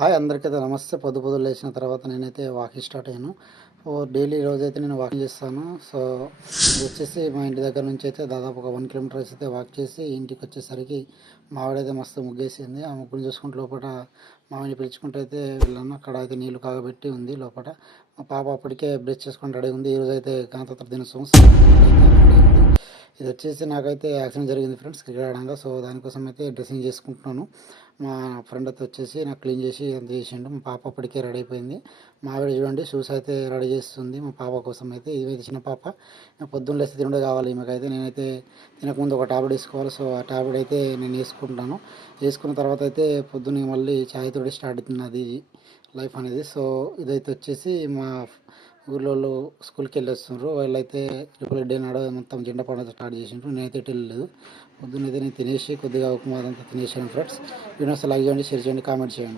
Hi అందరికైతే నమస్తే. పొద్దున లేచిన తర్వాత నేనైతే వాకింగ్ స్టార్ట్ అయ్యాను. డైలీ రోజైతే నేను వాకింగ్ చేస్తాను. సో ఇది వచ్చేసి మా ఇంటి దగ్గర నుంచి అయితే దాదాపు ఒక 1 కిలోమీటర్స్ అయితే వాక్ చేసి ఇంటికి వచ్చేసరికి మా ఆవిడైతే మస్తు ముగ్గేసింది. ఆ ముగ్గుని చూసుకుంటూ లోపల మావిని పిలుచుకుంటూ అయితే వెళ్ళాను. అక్కడ అయితే నీళ్లు కాగబెట్టి ఉంది లోపల. మా పాప అప్పటికే బ్రష్ చేసుకొని రెడీ ఉంది. ఈరోజు అయితే గణతంత్ర దినోత్సవం. ఇది వచ్చేసి నాకైతే యాక్సిడెంట్ జరిగింది ఫ్రెండ్స్, క్రికెట్ ఆడంగా. సో దానికోసం అయితే డ్రెస్సింగ్ చేసుకుంటున్నాను. మా ఫ్రెండ్ అయితే వచ్చేసి నాకు క్లీన్ చేసి అంత చేసిండు. మా పాప అప్పటికే రెడీ అయిపోయింది. మా ఆవిడ చూడండి షూస్ అయితే రెడీ చేస్తుంది మా పాప కోసం అయితే. ఇదైతే చిన్న పాప, పొద్దున్న లేస్తే తినడే కావాలి ఈమెకైతే. నేనైతే తినకముందు ఒక టాబ్లెట్ వేసుకోవాలి. సో ఆ టాబ్లెట్ అయితే నేను వేసుకుంటాను. వేసుకున్న తర్వాత అయితే పొద్దున్న మళ్ళీ ఛాయ్ తోటి స్టార్ట్ అవుతున్నది లైఫ్ అనేది. సో ఇదైతే వచ్చేసి మా ఊళ్ళో స్కూల్కి వెళ్ళి వస్తున్నారు. వాళ్ళైతే రిపబ్లిక్ డే నాడు మొత్తం జెండా పండుగ స్టార్ట్ చేసిండ్రు. నేనైతే ఇటు వెళ్ళలేదు. పొద్దున్నైతే నేను తినేసి కొద్దిగా ఉప్మా అదంతా తినేసాను ఫ్రెండ్స్. వీడియోస్ లైక్ చేయండి, షేర్ చేయండి, కామెంట్ చేయండి.